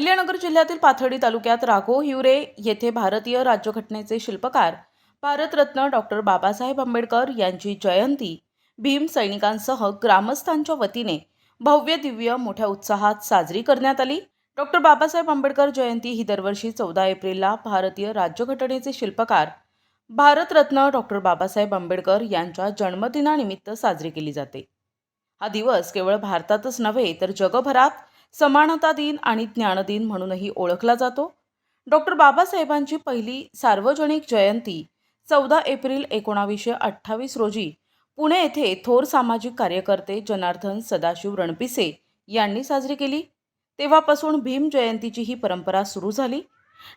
अहिल्यानगर जिल्ह्यातील पाथर्डी तालुक्यात राघो हिवरे येथे भारतीय राज्यघटनेचे शिल्पकार भारतरत्न डॉक्टर बाबासाहेब आंबेडकर यांची जयंती भीम सैनिकांसह ग्रामस्थांच्या वतीने भव्य दिव्य मोठ्या उत्साहात साजरी करण्यात आली। डॉक्टर बाबासाहेब आंबेडकर जयंती ही दरवर्षी 14 एप्रिलला भारतीय राज्यघटनेचे शिल्पकार भारतरत्न डॉक्टर बाबासाहेब आंबेडकर यांच्या जन्मदिनानिमित्त साजरी केली जाते। हा दिवस केवळ भारतातच नव्हे तर जगभरात समानता दिन आणि ज्ञानदिन म्हणूनही ओळखला जातो। डॉक्टर बाबासाहेबांची पहिली सार्वजनिक जयंती 14 एप्रिल 1928 रोजी पुणे येथे थोर सामाजिक कार्यकर्ते जनार्दन सदाशिव रणपिसे यांनी साजरी केली। तेव्हापासून भीम जयंतीची ही परंपरा सुरू झाली।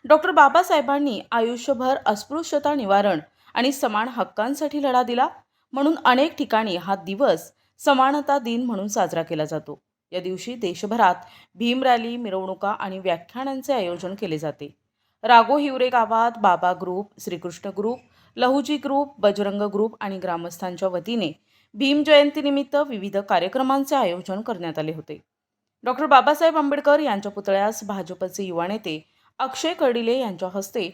डॉक्टर बाबासाहेबांनी आयुष्यभर अस्पृश्यता निवारण आणि समान हक्कांसाठी लढा दिला, म्हणून अनेक ठिकाणी हा दिवस समानता दिन म्हणून साजरा केला जातो। या दिवशी देशभरात भीम रॅली, मिरवणुका आणि व्याख्यानांचे आयोजन केले जाते। राघो हिवरे गावात Baba group, Shrikrishna group, Lahuji group, Bajrang group आणि ग्रामस्थांच्या वतीने भीम जयंतीनिमित्त विविध कार्यक्रमांचे आयोजन करण्यात आले होते। डॉक्टर बाबासाहेब आंबेडकर यांच्या पुतळ्यास भाजपचे युवा नेते अक्षय कर्डिले यांच्या हस्ते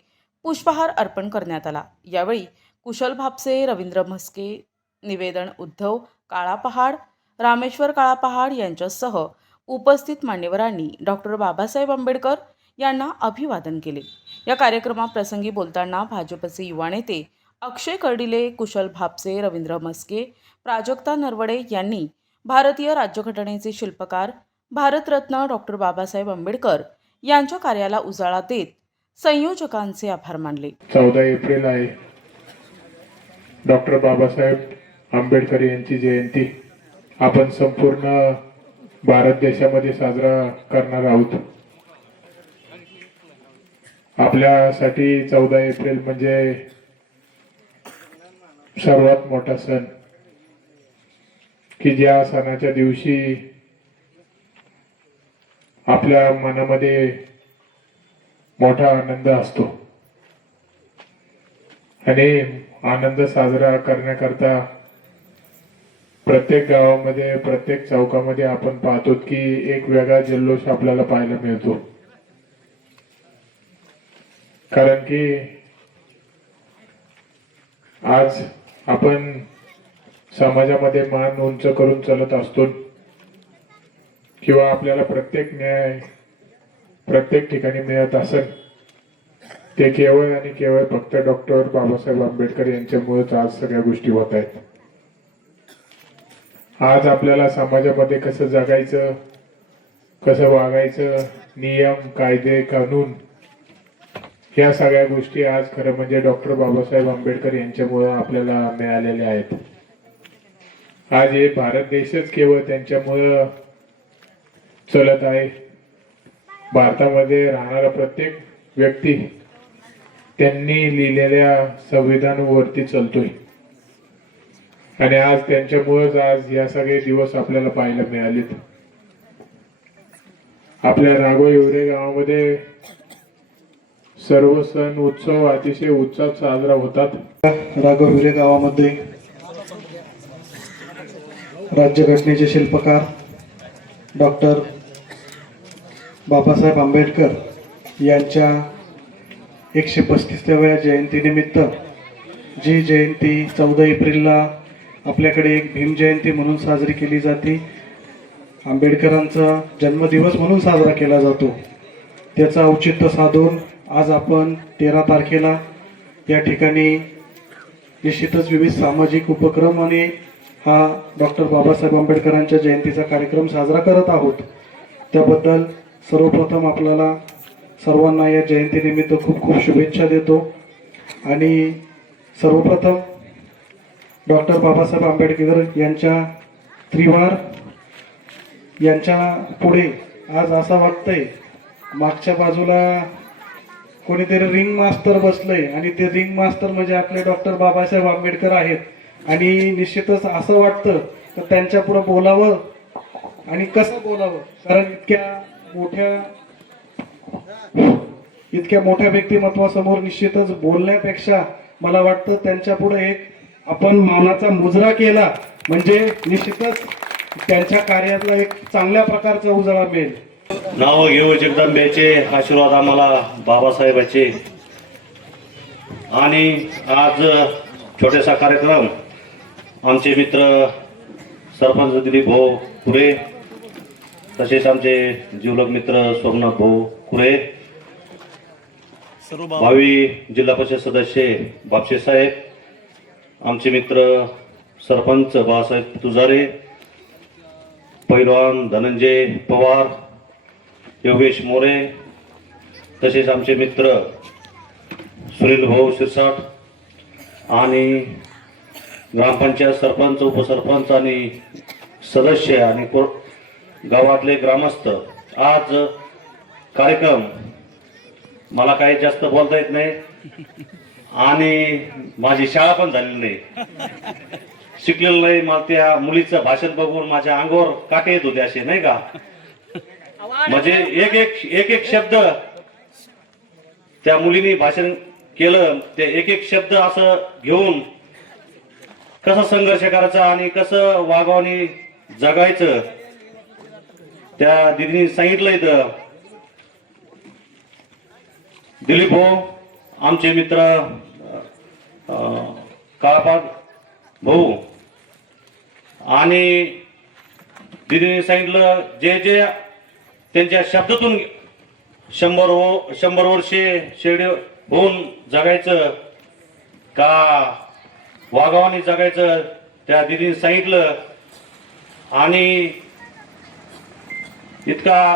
पुष्पहार अर्पण करण्यात आला। यावेळी कुशल भापसे, रवींद्र म्हस्के, निवेदन उद्धव काळा पहाड, रामेश्वर काळा पहाड यांच्यासह उपस्थित मान्यवरांनी डॉक्टर बाबासाहेब आंबेडकर यांना अभिवादन केले। या कार्यक्रमाप्रसंगी बोलताना भाजपचे युवा नेते अक्षय कर्डिले, कुशल भापसे, रवींद्र म्हस्के, प्राजक्ता नरवडे यांनी भारतीय राज्यघटनेचे शिल्पकार भारतरत्न डॉक्टर बाबासाहेब आंबेडकर यांच्या कार्याला उजाळा देत संयोजकांचे आभार मानले। 14 एप्रिल आहे डॉक्टर बाबासाहेब आंबेडकर यांची जयंती आपण संपूर्ण भारत देशामध्ये साजरा करणार आहोत। आपल्यासाठी 14 एप्रिल म्हणजे सर्वात मोठा सण की ज्या सणाच्या दिवशी आपल्या मनामध्ये मोठा आनंद असतो आणि आनंद साजरा करण्याकरता प्रत्येक गावामध्ये, प्रत्येक चौकामध्ये आपण पाहतो की एक वेगळा जल्लोष आपल्याला पाहायला मिळतो। कारण की आज आपण समाजामध्ये मान उंच करून चालत असतो किंवा आपल्याला प्रत्येक न्याय प्रत्येक ठिकाणी मिळत असेल, ते केवळ आणि केवळ फक्त डॉक्टर बाबासाहेब आंबेडकर यांच्यामुळेच आज सगळ्या गोष्टी होत आहेत। आज आपल्याला समाजामध्ये कसं जगायचं, कसं वागायचं, नियम, कायदे, कानून या सगळ्या गोष्टी आज खरं म्हणजे डॉक्टर बाबासाहेब आंबेडकर यांच्यामुळे आपल्याला मिळालेल्या आहेत। आज हे भारत देशच केवळ त्यांच्यामुळे चलत आहे। भारतामध्ये राहणारा प्रत्येक व्यक्ती त्यांनी लिहिलेल्या संविधानावरती चलतोय आणि आज त्यांच्यामुळेच आज या सगळे दिवस आपल्याला पाहायला मिळालेत। आपल्या राघो हिवरे गावामध्ये सर्व सण उत्सव अतिशय उत्साहात साजरा होतात। राघो हिवरे गावामध्ये राज्यघटनेचे शिल्पकार डॉक्टर बाबासाहेब आंबेडकर यांच्या 135व्या जयंतीनिमित्त जी जयंती 14 एप्रिलला आपल्याकडे एक भीम जयंती म्हणून साजरी केली जाते, आंबेडकरांचा जन्मदिवस म्हणून साजरा केला जातो, त्याचं औचित्य साधून आज आपण 13 तारखेला या ठिकाणी निश्चितच विविध सामाजिक उपक्रमाने हा डॉक्टर बाबासाहेब आंबेडकरांच्या जयंतीचा कार्यक्रम साजरा करत आहोत। त्याबद्दल सर्वप्रथम आपल्याला सर्वांना या जयंतीनिमित्त खूप खूप शुभेच्छा देतो आणि सर्वप्रथम डॉक्टर बाबासाहेब आंबेडकर यांच्या त्रिवार यांच्या पुढे आज असं वाटतंय मागच्या बाजूला कोणीतरी रिंग मास्टर बसलंय आणि ते रिंग मास्टर म्हणजे आपले डॉक्टर बाबासाहेब आंबेडकर आहेत आणि निश्चितच असं वाटतं तर त्यांच्या पुढे बोलावं आणि कसं बोलावं, कारण इतक्या मोठ्या व्यक्तिमत्वासमोर निश्चितच बोलण्यापेक्षा मला वाटतं त्यांच्या पुढे एक आपण मानाचा मुजरा केला म्हणजे निश्चितच त्यांच्या कार्याला एक चांगल्या प्रकारचा उजाळा मिळेल। नाव घेऊ जगदंबेचे, आशीर्वाद आम्हाला बाबासाहेबाचे. आणि आज छोटासा कार्यक्रम आमचे मित्र सरपंच दिलीप भाऊ कुरे, तसेच आमचे जीवलग मित्र सोमनाथ भाऊ कुरे, भावी जिल्हा परिषद सदस्य बापशे साहेब, आमचे मित्र सरपंच बाळासाहेब तुजारे, पैलवान धनंजय पवार, योगेश मोरे, तसेच आमचे मित्र सुनील भाऊ शिरसाट आणि ग्रामपंचायत सरपंच, उपसरपंच आणि सदस्य आणि गावातले ग्रामस्थ. आज कार्यक्रम मला काही जास्त बोलता येत नाही आणि माझी शाळा पण झालेली नाही, शिकलेलं नाही. मला त्या मुलीचं भाषण बघून माझ्या अंगावर काटे येत होते असे, नाही का. म्हणजे एक एक शब्द त्या मुलीने भाषण केलं, ते एक शब्द असं घेऊन कसं संघर्ष करायचा आणि कसं वागावणी जगायचं त्या दिदीने सांगितलं. इथं दिलीप भाऊ, आमचे मित्र काळापाद भाऊ, आणि दिदीने सांगितलं जे जे त्यांच्या शब्दातून 100 वर्षे शेडे होऊन जगायचं का वागावानी जगायचं, त्या दिदीने सांगितलं. आणि इतका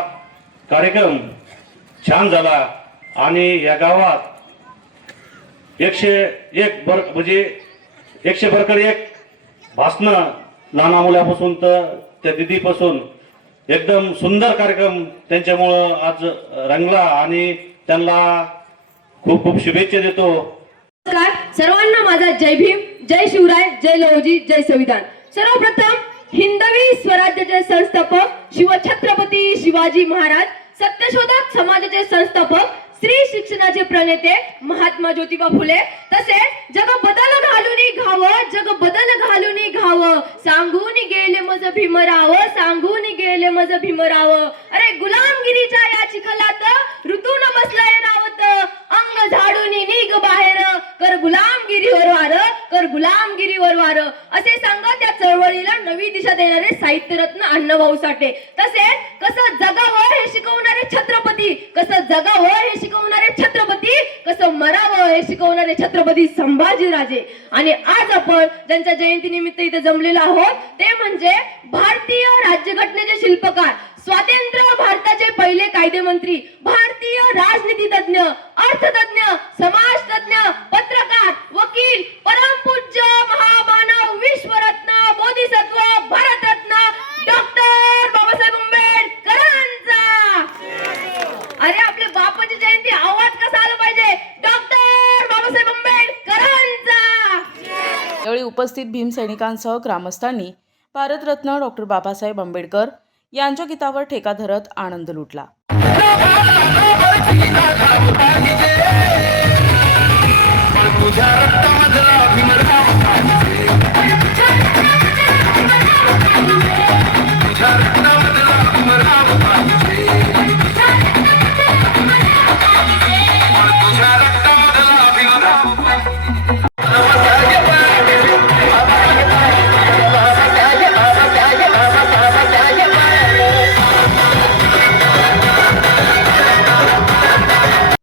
कार्यक्रम छान झाला आणि या गावात 100 बरकड एक भाषण लहान मुलापासून तर त्या दिदीपासून एकदम सुंदर कार्यक्रम त्यांच्यामुळं आज रंगला आणि त्यांना खूप खूप शुभेच्छा देतो. नमस्कार सर्वांना माझा जय भीम, जय शिवराय, जय लहोजी, जय संविधान. सर्वप्रथम हिंदवी स्वराज्याचे संस्थापक शिवछत्रपती शिवाजी महाराज, सत्यशोधक समाजाचे संस्थापक, स्त्री शिक्षणाचे प्रणेते महात्मा ज्योतिबा फुले, तसेच जग बदल घालून घावं, सांगून गेले मज भीमराव, सांगून गेले मज भीमराव. अरे गुलामगिरीच्या या चिखलात ऋतून बसलाय रावत, अंग झाडून निघ बाहेर, कर गुलामगिरीवर वार, असे सांगत त्या चळवळीला नवी दिशा देणारे साहित्यरत्न अण्णाभाऊ साठे. तसेच कसं जगावं हे शिकवणारे छत्रपती, कसं मरावं हे शिकवणारे छत्रपती संभाजीराजे. आणि आज आपण ज्यांच्या जयंती निमित्त इथे जमलेलो आहोत ते म्हणजे भारतीय राज्यघटनेचे शिल्पकार, स्वातंत्र्य भारताचे पहिले कायदेमंत्री, भारतीय राजनीती तज्ञ, अर्थतज्ञ, समाजतज्ञ, पत्रकार, वकील, परमपूज्य महामानव, विश्वरत्न, बोधिसत्व, भारतरत्न डॉक्टर बाबासाहेब आंबेडकरांचा. अरे आपले बापाची जयंती आवाज कसा आला पाहिजे, डॉक्टर बाबासाहेब आंबेडकरांचा. यावेळी उपस्थित भीमसैनिकांसह ग्रामस्थांनी भारतरत्न डॉक्टर बाबासाहेब आंबेडकर यांच्या गीतावर ठेका धरत आनंद लुटला.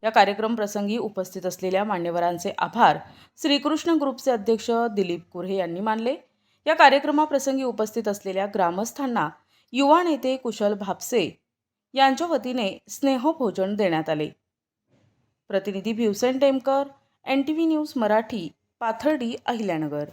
या कार्यक्रम प्रसंगी उपस्थित असलेल्या मान्यवरांचे आभार श्रीकृष्ण ग्रुपचे अध्यक्ष दिलीप कुरे यांनी मानले. या कार्यक्रमाप्रसंगी उपस्थित असलेल्या ग्रामस्थांना युवा नेते कुशल भापसे यांच्या वतीने स्नेहभोजन देण्यात आले. प्रतिनिधी भिवसेन टेमकर, NTV न्यूज मराठी, पाथर्डी, अहिल्यानगर.